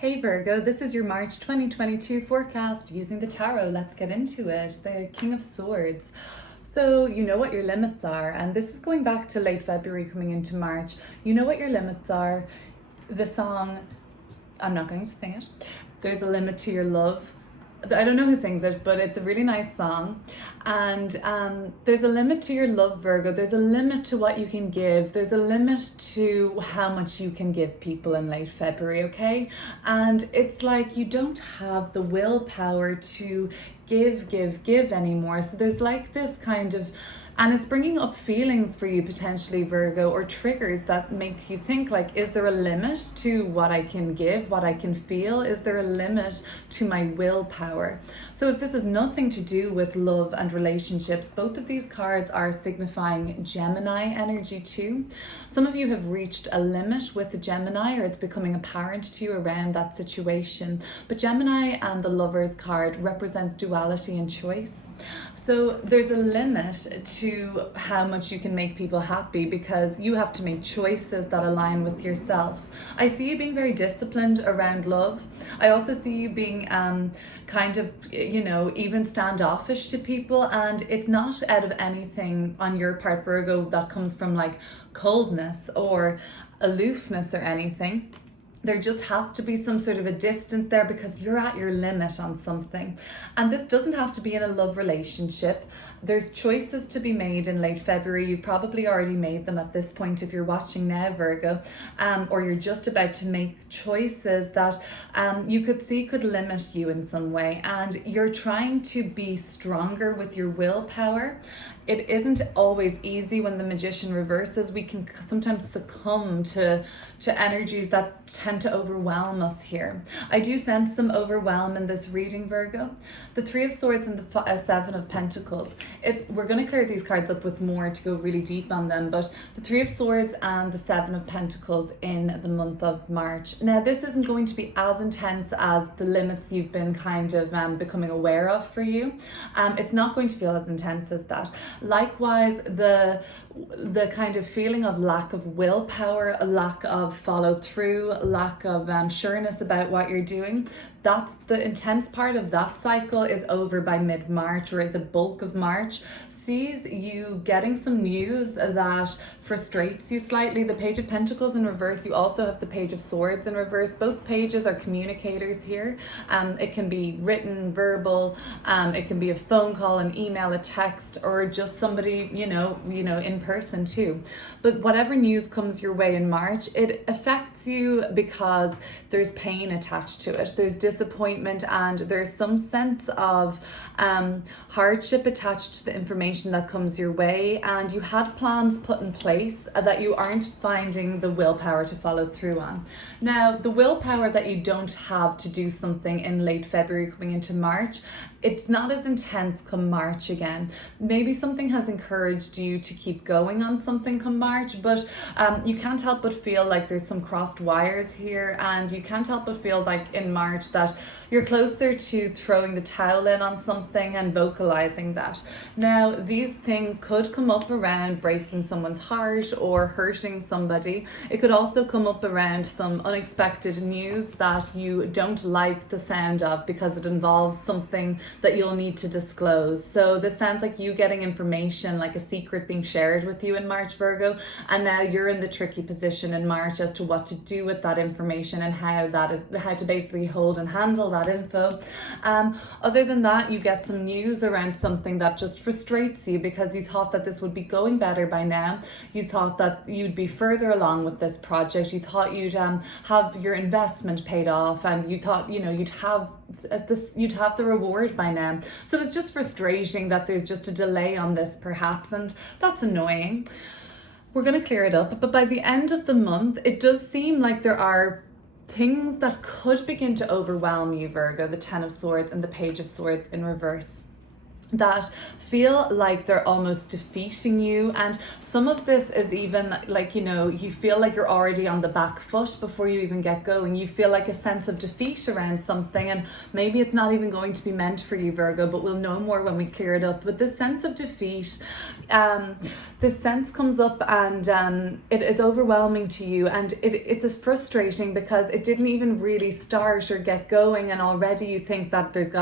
Hey Virgo, this is your March 2022 forecast using the tarot. Let's get into it. The King of Swords. So you know what your limits are, and this is going back to late February coming into March. You know what your limits are. The song, I'm not going to sing it. There's a limit to your love. I don't know who sings it, but it's a really nice song. And there's a limit to your love, Virgo. There's a limit to what you can give. There's a limit to how much you can give people in late February, okay? And it's like you don't have the willpower to give anymore. So there's like this kind of, and it's bringing up feelings for you potentially, Virgo, or triggers that make you think like, is there a limit to what I can give, what I can feel? Is there a limit to my willpower? So if this has nothing to do with love and relationships, both of these cards are signifying Gemini energy too. Some of you have reached a limit with the Gemini, or it's becoming apparent to you around that situation. But Gemini and the Lovers card represents duality and choice. So there's a limit to how much you can make people happy because you have to make choices that align with yourself. I see you being very disciplined around love. I also see you being kind of, even standoffish to people, and it's not out of anything on your part, Virgo, that comes from like coldness or aloofness or anything. There just has to be some sort of a distance there because you're at your limit on something. And this doesn't have to be in a love relationship. There's choices to be made in late February. You've probably already made them at this point if you're watching now, Virgo, or you're just about to make choices that you could see could limit you in some way. And you're trying to be stronger with your willpower. It isn't always easy when the Magician reverses. We can sometimes succumb to energies that tend to overwhelm us here. I do sense some overwhelm in this reading, Virgo. The Three of Swords and the Seven of Pentacles. We're going to clear these cards up with more to go really deep on them, but the Three of Swords and the Seven of Pentacles in the month of March. Now, this isn't going to be as intense as the limits you've been kind of becoming aware of for you. It's not going to feel as intense as that. Likewise, the kind of feeling of lack of willpower, a lack of follow through, lack of sureness about what you're doing, that's the intense part of that cycle is over by mid-March, or the bulk of March sees you getting some news that frustrates you slightly. The Page of Pentacles in reverse, you also have the Page of Swords in reverse. Both pages are communicators here. It can be written, verbal, it can be a phone call, an email, a text, or just somebody, in person too. But whatever news comes your way in March, it affects you because there's pain attached to it. There's disappointment and there's some sense of hardship attached to the information that comes your way, and you had plans put in place that you aren't finding the willpower to follow through on. Now, the willpower that you don't have to do something in late February coming into March, it's not as intense come March again. Maybe something has encouraged you to keep going on something come March, but you can't help but feel like there's some crossed wires here, and you can't help but feel like in March that you're closer to throwing the towel in on something and vocalizing that. Now, these things could come up around breaking someone's heart or hurting somebody. It could also come up around some unexpected news that you don't like the sound of because it involves something that you'll need to disclose. So this sounds like you getting information, like a secret being shared with you in March, Virgo, and now you're in the tricky position in March as to what to do with that information and how to basically hold and handle that info. Other than that, you get some news around something that just frustrates you because you thought that this would be going better by now. You thought that you'd be further along with this project. You thought you'd have your investment paid off, and you thought you'd have the reward by now. So it's just frustrating that there's just a delay on this perhaps, and that's annoying. We're going to clear it up, but by the end of the month it does seem like there are things that could begin to overwhelm you, Virgo. The Ten of Swords and the Page of Swords in reverse. that feel like they're almost defeating you. And some of this is even like, you know, you feel like you're already on the back foot before you even get going. You feel like a sense of defeat around something, and maybe it's not even going to be meant for you, Virgo, but we'll know more when we clear it up. But this sense of defeat, this sense comes up, and it is overwhelming to you, and it's frustrating because it didn't even really start or get going, and already you think that there's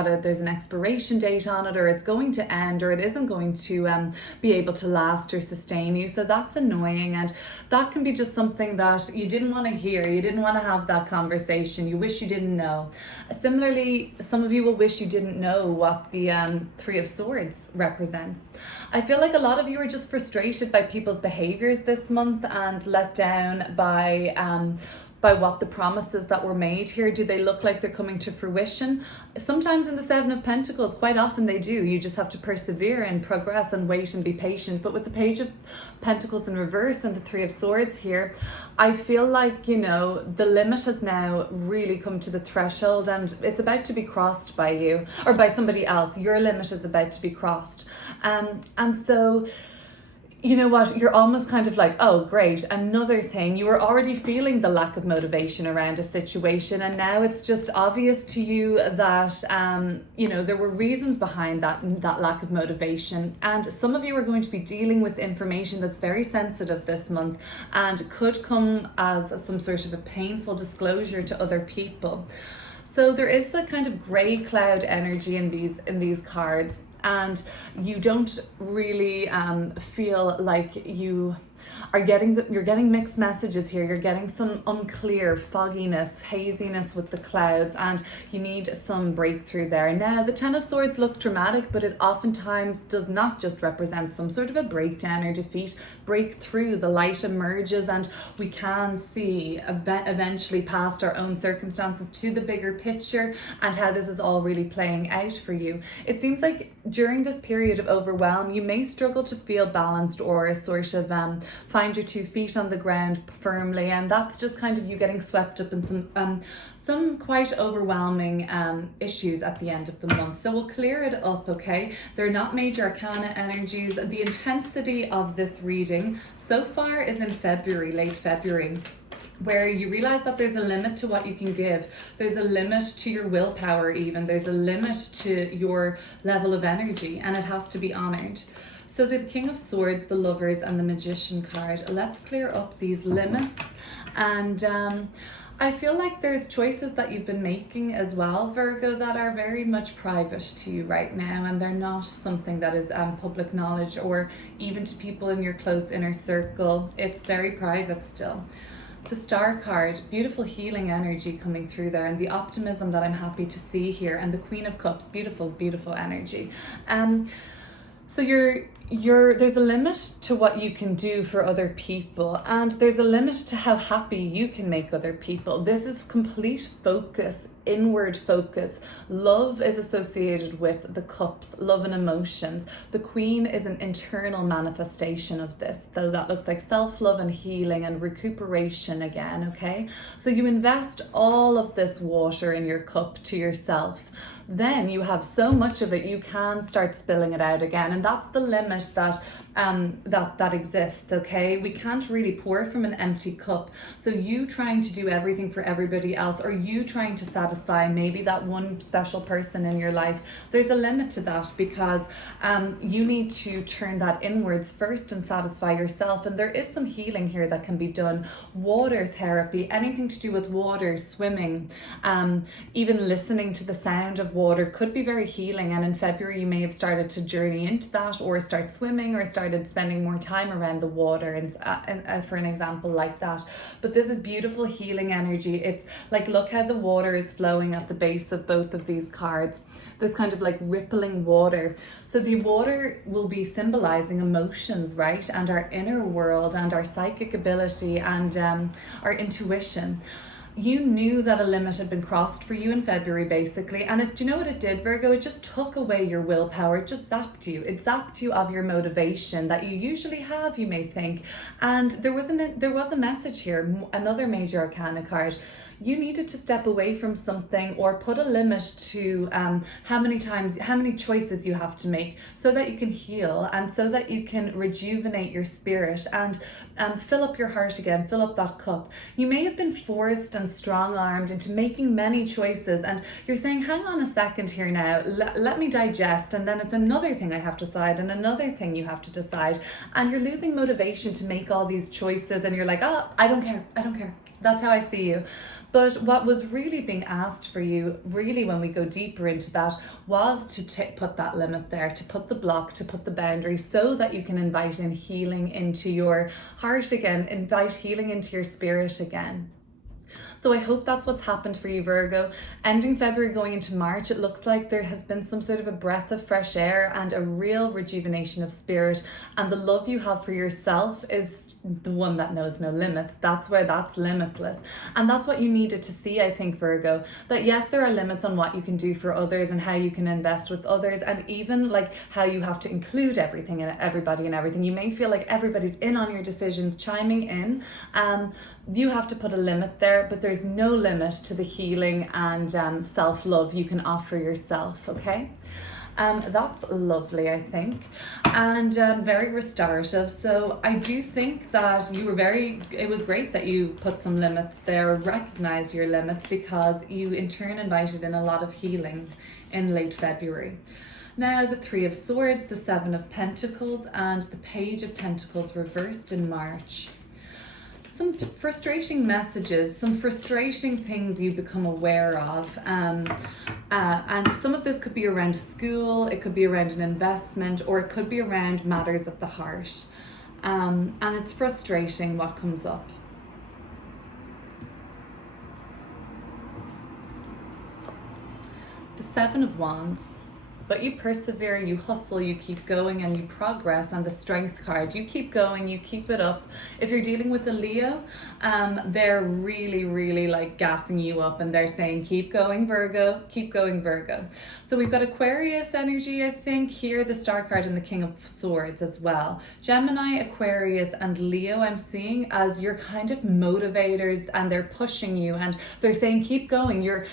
an expiration date on it, or it's going to end, or it isn't going to be able to last or sustain you. So that's annoying, and that can be just something that you didn't want to hear. You didn't want to have that conversation. You wish you didn't know. Similarly, some of you will wish you didn't know what the Three of Swords represents. I feel like a lot of you are just frustrated by people's behaviors this month and let down by what the promises that were made here. Do they look like they're coming to fruition? Sometimes in the Seven of Pentacles, quite often they do. You just have to persevere and progress and wait and be patient. But with the Page of Pentacles in reverse and the Three of Swords here, I feel like, you know, the limit has now really come to the threshold, and it's about to be crossed by you or by somebody else. Your limit is about to be crossed. And so, you know what, you're almost kind of like, oh great, another thing. You were already feeling the lack of motivation around a situation, and now it's just obvious to you that you know, there were reasons behind that lack of motivation. And some of you are going to be dealing with information that's very sensitive this month and could come as some sort of a painful disclosure to other people. So there is a kind of gray cloud energy in these cards, and you don't really feel like you are you're getting mixed messages here. You're getting some unclear fogginess, haziness with the clouds, and you need some breakthrough there. Now, the Ten of Swords looks dramatic, but it oftentimes does not just represent some sort of a breakdown or defeat. Breakthrough, the light emerges, and we can see eventually past our own circumstances to the bigger picture and how this is all really playing out for you. It seems like during this period of overwhelm, you may struggle to feel balanced or sort of find your 2 feet on the ground firmly, and that's just kind of you getting swept up in some quite overwhelming issues at the end of the month. So we'll clear it up, okay? They're not major arcana energies. The intensity of this reading so far is in February, late February, where you realize that there's a limit to what you can give. There's a limit to your willpower even. There's a limit to your level of energy, and it has to be honored. So the King of Swords, the Lovers, and the Magician card. Let's clear up these limits. And I feel like there's choices that you've been making as well, Virgo, that are very much private to you right now, and they're not something that is public knowledge or even to people in your close inner circle. It's very private still. The Star card, beautiful healing energy coming through there, and the optimism that I'm happy to see here, and the Queen of Cups, beautiful, beautiful energy. So there's a limit to what you can do for other people, and there's a limit to how happy you can make other people. This is complete focus, inward focus. Love is associated with the cups, love and emotions. The Queen is an internal manifestation of this, though that looks like self-love and healing and recuperation again, okay? So you invest all of this water in your cup to yourself. Then you have so much of it, you can start spilling it out again. And that's the limit that exists, okay? We can't really pour from an empty cup. So you trying to do everything for everybody else, or you trying to satisfy maybe that one special person in your life, there's a limit to that, because you need to turn that inwards first and satisfy yourself. And there is some healing here that can be done. Water therapy, anything to do with water, swimming, even listening to the sound of water could be very healing. And in February you may have started to journey into that, or start swimming, or started spending more time around the water, and for an example like that. But this is beautiful healing energy. It's like, look how the water is flowing at the base of both of these cards, this kind of like rippling water. So the water will be symbolizing emotions, right, and our inner world and our psychic ability and our intuition. you knew that a limit had been crossed for you in February, basically. And do you know what it did, Virgo? It just took away your willpower. It just zapped you. It zapped you of your motivation that you usually have, you may think. And there was a message here, another major arcana card. You needed to step away from something or put a limit to how many choices you have to make, so that you can heal and so that you can rejuvenate your spirit and fill up your heart again, fill up that cup. You may have been forced and strong-armed into making many choices, and you're saying, hang on a second here now, let me digest, and then it's another thing I have to decide and another thing you have to decide, and you're losing motivation to make all these choices, and you're like, oh, I don't care. That's how I see you. But what was really being asked for you, really, when we go deeper into that, was to put that limit there, to put the block, to put the boundary, so that you can invite in healing into your heart again, invite healing into your spirit again. So I hope that's what's happened for you, Virgo. Ending February, going into March, it looks like there has been some sort of a breath of fresh air and a real rejuvenation of spirit. And the love you have for yourself is the one that knows no limits. That's where that's limitless. And that's what you needed to see, I think, Virgo. That yes, there are limits on what you can do for others and how you can invest with others, and even like how you have to include everything and everybody and everything. You may feel like everybody's in on your decisions, chiming in. You have to put a limit there, but there's no limit to the healing and self-love you can offer yourself, okay? That's lovely, I think, and very restorative. So I do think that it was great that you put some limits there, recognized your limits, because you in turn invited in a lot of healing in late February. Now the Three of Swords, the Seven of Pentacles, and the Page of Pentacles reversed in March. Some frustrating messages, some frustrating things you become aware of, and some of this could be around school, it could be around an investment, or it could be around matters of the heart, and it's frustrating what comes up. The Seven of Wands. But you persevere, you hustle, you keep going, and you progress. And the Strength card, you keep going, you keep it up. If you're dealing with a Leo, they're really, really like gassing you up, and they're saying, keep going, Virgo, keep going, Virgo. So we've got Aquarius energy, I think, here, the Star card, and the King of Swords as well. Gemini, Aquarius, and Leo I'm seeing as your kind of motivators, and they're pushing you, and they're saying, keep going. You're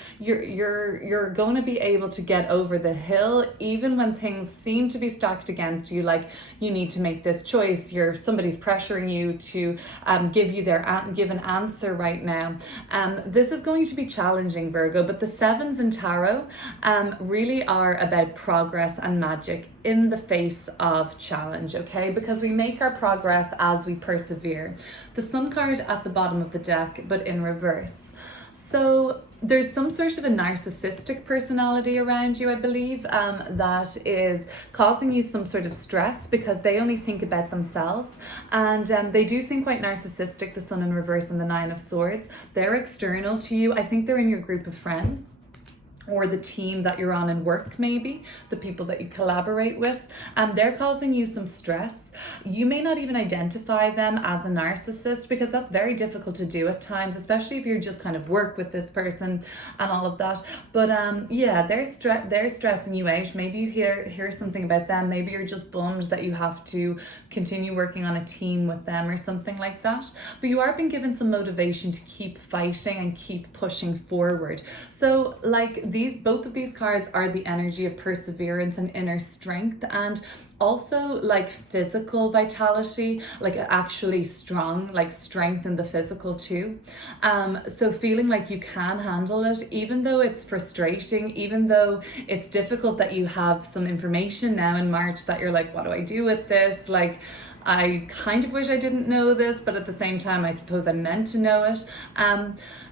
going to be able to get over the hill, even when things seem to be stacked against you, like you need to make this choice, somebody's pressuring you to give an answer right now. This is going to be challenging, Virgo, but the sevens in tarot really are about progress and magic in the face of challenge, okay? Because we make our progress as we persevere. The Sun card at the bottom of the deck, but in reverse. So there's some sort of a narcissistic personality around you, I believe, that is causing you some sort of stress because they only think about themselves. And they do seem quite narcissistic, the Sun in reverse and the Nine of Swords. They're external to you. I think they're in your group of friends, or the team that you're on in work, maybe, the people that you collaborate with. They're causing you some stress. You may not even identify them as a narcissist, because that's very difficult to do at times, especially if you just kind of work with this person and all of that. But yeah, they're stressing you out. Maybe you hear something about them. Maybe you're just bummed that you have to continue working on a team with them or something like that. But you are being given some motivation to keep fighting and keep pushing forward. So like both of these cards are the energy of perseverance and inner strength, and also like physical vitality, like actually strong, like strength in the physical too. So feeling like you can handle it, even though it's frustrating, even though it's difficult that you have some information now in March that you're like, what do I do with this? Like, I kind of wish I didn't know this, but at the same time, I suppose I meant to know it.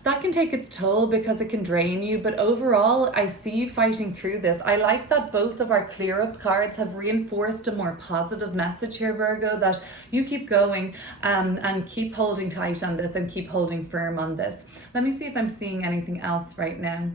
That can take its toll because it can drain you. But overall, I see you fighting through this. I like that both of our clear up cards have reinforced a more positive message here, Virgo, that you keep going and keep holding tight on this and keep holding firm on this. Let me see if I'm seeing anything else right now.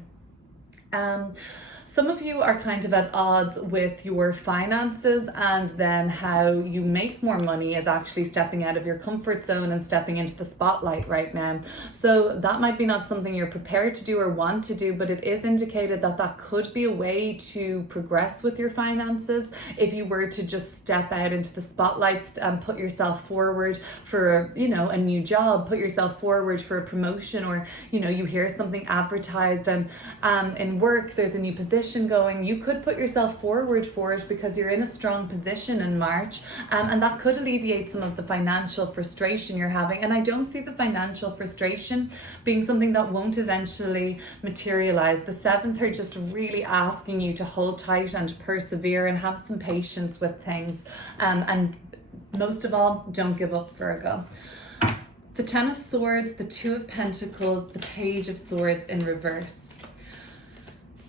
So Some of you are kind of at odds with your finances, and then how you make more money is actually stepping out of your comfort zone and stepping into the spotlight right now. So that might be not something you're prepared to do or want to do, but it is indicated that that could be a way to progress with your finances if you were to just step out into the spotlights and put yourself forward for, you know, a new job, put yourself forward for a promotion, or, you know, you hear something advertised and in work there's a new position going. You could put yourself forward for it because you're in a strong position in March, and that could alleviate some of the financial frustration you're having. And I don't see the financial frustration being something that won't eventually materialize. The sevens are just really asking you to hold tight and persevere and have some patience with things, and most of all, don't give up, Virgo. The Ten of Swords, the Two of Pentacles, the Page of Swords in reverse.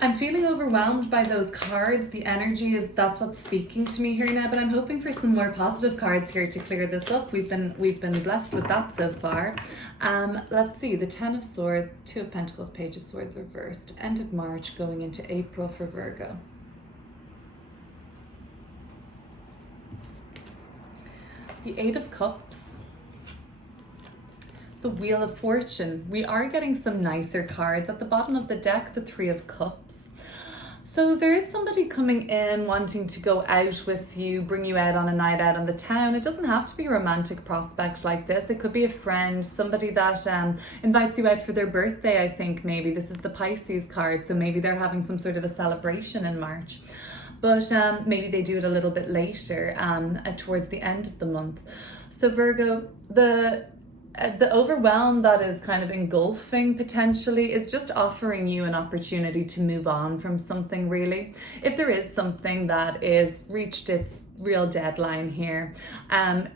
I'm feeling overwhelmed by those cards. The energy is, that's what's speaking to me here now, but I'm hoping for some more positive cards here to clear this up. We've been blessed with that so far. Let's see, the Ten of Swords, Two of Pentacles, Page of Swords reversed. End of March going into April for Virgo. The Eight of Cups. The Wheel of Fortune. We are getting some nicer cards. At the bottom of the deck, the Three of Cups. So there is somebody coming in wanting to go out with you, bring you out on a night out on the town. It doesn't have to be a romantic prospect like this. It could be a friend, somebody that invites you out for their birthday, I think maybe. This is the Pisces card, so maybe they're having some sort of a celebration in March. But maybe they do it a little bit later, towards the end of the month. So Virgo, the overwhelm that is kind of engulfing potentially is just offering you an opportunity to move on from something, really. If there is something that is reached its real deadline here,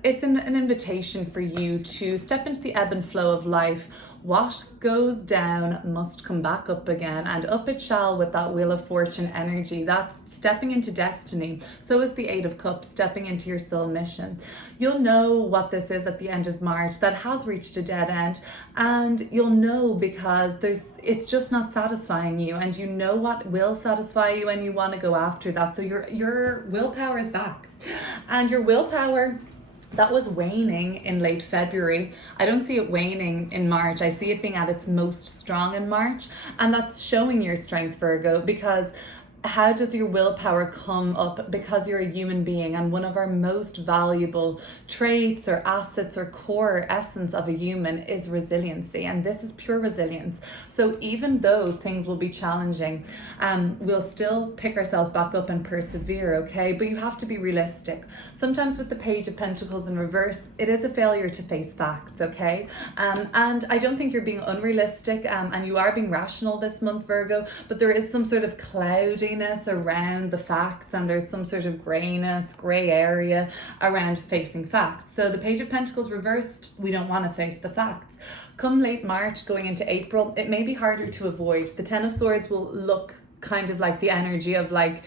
it's an invitation for you to step into the ebb and flow of life. What goes down must come back up again, and up it shall with that Wheel of Fortune energy. That's stepping into destiny. So is the Eight of Cups, stepping into your soul mission. You'll know what this is at the end of March that has reached a dead end, and you'll know because it's just not satisfying you, and you know what will satisfy you, and you want to go after that. So your willpower is back, and your willpower that was waning in late February. I don't see it waning in March. I see it being at its most strong in March. And that's showing your strength, Virgo, because how does your willpower come up? Because you're a human being, and one of our most valuable traits or assets or core essence of a human is resiliency, and this is pure resilience. So even though things will be challenging, we'll still pick ourselves back up and persevere, okay? But you have to be realistic. Sometimes with the Page of Pentacles in reverse, it is a failure to face facts, okay? And I don't think you're being unrealistic, and you are being rational this month, Virgo, but there is some sort of cloudiness around the facts, and there's some sort of gray area around facing facts. So the Page of Pentacles reversed, we don't want to face the facts. Come late March going into April, it may be harder to avoid. The Ten of Swords will look kind of like the energy of like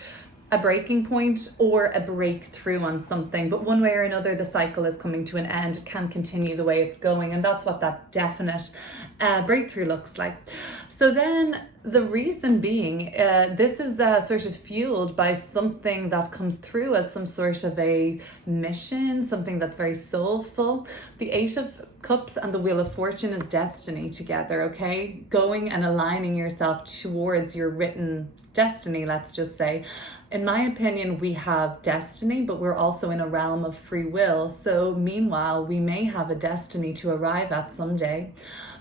a breaking point or a breakthrough on something, but one way or another the cycle is coming to an end. It can't continue the way it's going, and that's what that definite breakthrough looks like. So then the reason being, this is sort of fueled by something that comes through as some sort of a mission, something that's very soulful. The Eight of Cups and the Wheel of Fortune is destiny together, okay? Going and aligning yourself towards your written destiny, let's just say. In my opinion, we have destiny, but we're also in a realm of free will. So meanwhile, we may have a destiny to arrive at someday,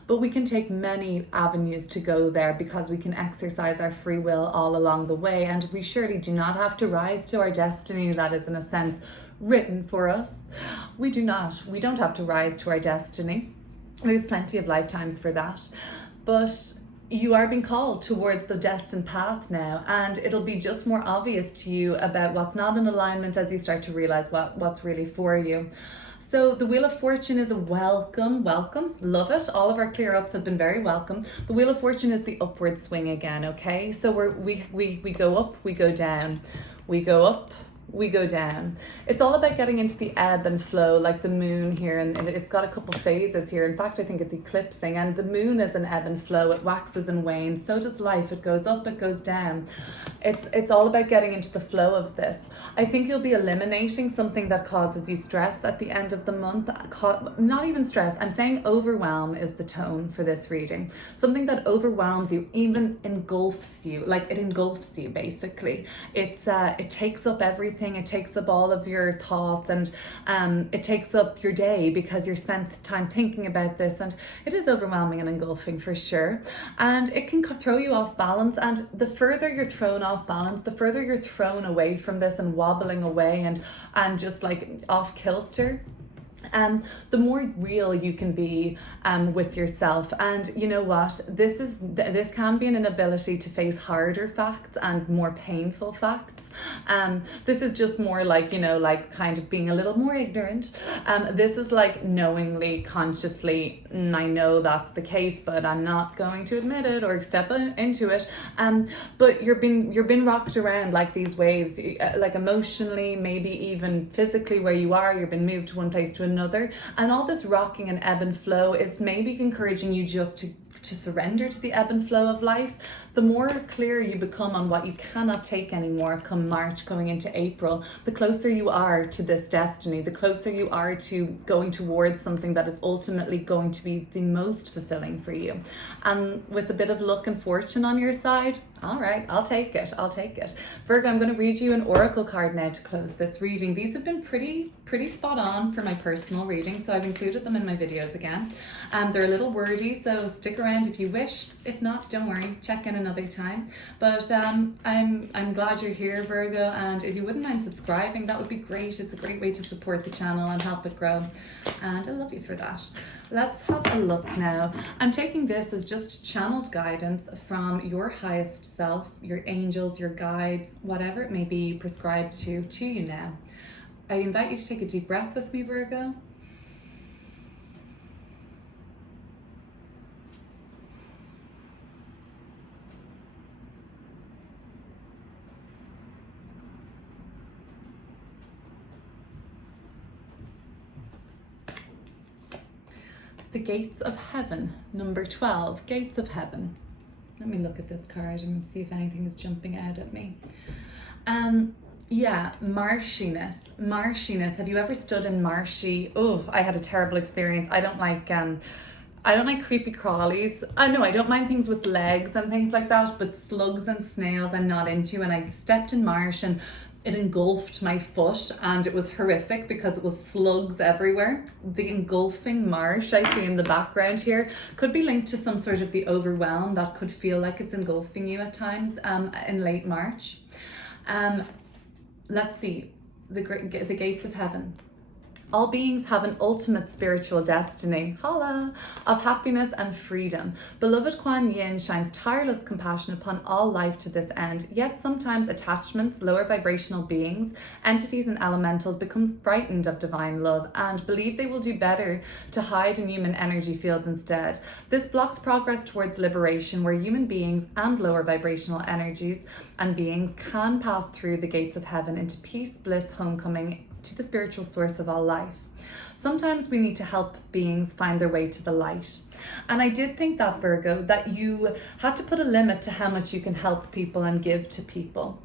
but we can take many avenues to go there because we can exercise our free will all along the way. And we surely do not have to rise to our destiny that is, in a sense, written for us. We don't have to rise to our destiny. There's plenty of lifetimes for that. But you are being called towards the destined path now, and it'll be just more obvious to you about what's not in alignment as you start to realize what's really for you. So the Wheel of Fortune is a welcome, love it. All of our clear ups have been very welcome. The Wheel of Fortune is the upward swing again, okay? So we go up, we go down, we go up, we go down. It's all about getting into the ebb and flow, like the moon here, and it's got a couple phases here. In fact, I think it's eclipsing, and the moon is an ebb and flow. It waxes and wanes. So does life. It goes up, it goes down. It's all about getting into the flow of this. I think you'll be eliminating something that causes you stress at the end of the month. Not even stress, I'm saying overwhelm is the tone for this reading. Something that overwhelms you, even engulfs you, like it engulfs you basically. It takes up everything. It takes up all of your thoughts, and it takes up your day because you're spent time thinking about this, and it is overwhelming and engulfing for sure. And it can throw you off balance, and the further you're thrown off balance, the further you're thrown away from this and wobbling away and just like off kilter, the more real you can be with yourself. And you know what, this can be an inability to face harder facts and more painful facts. This is just more like, you know, like kind of being a little more ignorant. This is like knowingly, consciously, I know that's the case, but I'm not going to admit it or step into it. But you're being rocked around like these waves, like emotionally, maybe even physically where you are. You've been moved to one place to another, and all this rocking and ebb and flow is maybe encouraging you just to surrender to the ebb and flow of life. The more clear you become on what you cannot take anymore come March, going into April, the closer you are to this destiny, the closer you are to going towards something that is ultimately going to be the most fulfilling for you. And with a bit of luck and fortune on your side, all right, I'll take it. Virgo, I'm going to read you an oracle card now to close this reading. These have been pretty spot on for my personal reading, so I've included them in my videos again. They're a little wordy, so stick around if you wish. If not, don't worry, check in another time. But I'm glad you're here, Virgo, and if you wouldn't mind subscribing, that would be great. It's a great way to support the channel and help it grow, and I love you for that. Let's have a look now. I'm taking this as just channeled guidance from your highest self, your angels, your guides, whatever it may be prescribed to you now. I invite you to take a deep breath with me, Virgo. The Gates of Heaven, number 12, Gates of Heaven. Let me look at this card and see if anything is jumping out at me. Yeah, marshiness. Have you ever stood in marshy? Oh, I had a terrible experience. I don't like creepy crawlies. No, I don't mind things with legs and things like that, but slugs and snails I'm not into. And I stepped in marsh and it engulfed my foot, and it was horrific because it was slugs everywhere. The engulfing marsh I see in the background here could be linked to some sort of the overwhelm that could feel like it's engulfing you at times in late March. Let's see, the Gates of Heaven. All beings have an ultimate spiritual destiny, holla, of happiness and freedom. Beloved Kuan Yin shines tireless compassion upon all life to this end, yet sometimes attachments, lower vibrational beings, entities and elementals become frightened of divine love and believe they will do better to hide in human energy fields instead. This blocks progress towards liberation, where human beings and lower vibrational energies and beings can pass through the gates of heaven into peace, bliss, homecoming, to the spiritual source of all life. Sometimes we need to help beings find their way to the light. And I did think that, Virgo, that you had to put a limit to how much you can help people and give to people.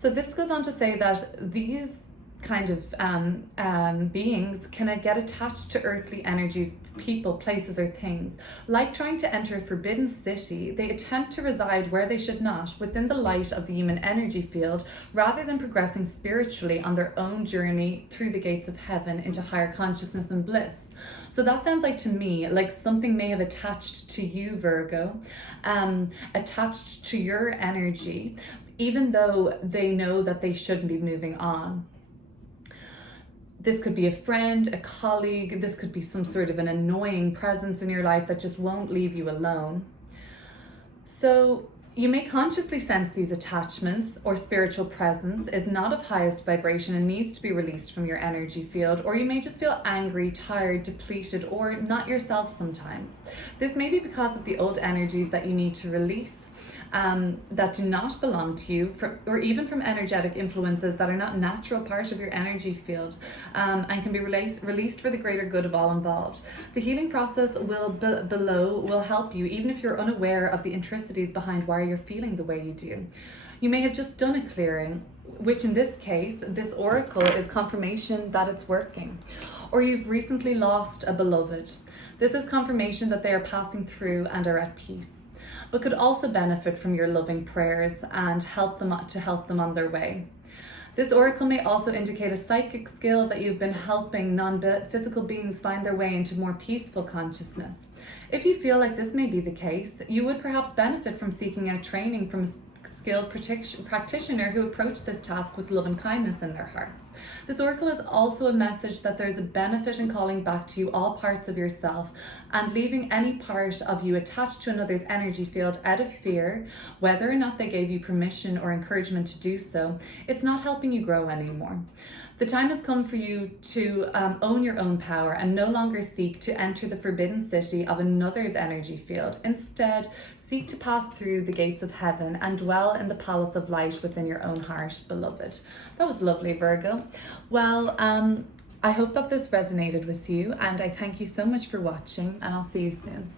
So this goes on to say that these kind of beings can get attached to earthly energies, people, places, or things. Like trying to enter a forbidden city, they attempt to reside where they should not, within the light of the human energy field, rather than progressing spiritually on their own journey through the gates of heaven into higher consciousness and bliss. So that sounds like to me like something may have attached to you, Virgo, attached to your energy, even though they know that they shouldn't be moving on. This could be a friend, a colleague. This could be some sort of an annoying presence in your life that just won't leave you alone. So You may consciously sense these attachments or spiritual presence is not of highest vibration and needs to be released from your energy field, or you may just feel angry, tired, depleted, or not yourself sometimes. This may be because of the old energies that you need to release, that do not belong to you, or even from energetic influences that are not natural part of your energy field, and can be released for the greater good of all involved. The healing process will help you even if you're unaware of the intricacies behind why you're feeling the way you do. You may have just done a clearing, which in this case, this oracle is confirmation that it's working. Or you've recently lost a beloved. This is confirmation that they are passing through and are at peace, but could also benefit from your loving prayers and help them on their way. This oracle may also indicate a psychic skill that you've been helping non-physical beings find their way into more peaceful consciousness. If you feel like this may be the case, you would perhaps benefit from seeking out training from a skilled practitioner who approach this task with love and kindness in their hearts. This oracle is also a message that there's a benefit in calling back to you all parts of yourself and leaving any part of you attached to another's energy field out of fear, whether or not they gave you permission or encouragement to do so. It's not helping you grow anymore. The time has come for you to own your own power and no longer seek to enter the forbidden city of another's energy field. Instead, seek to pass through the gates of heaven and dwell in the palace of light within your own heart, beloved. That was lovely, Virgo. Well, I hope that this resonated with you, and I thank you so much for watching, and I'll see you soon.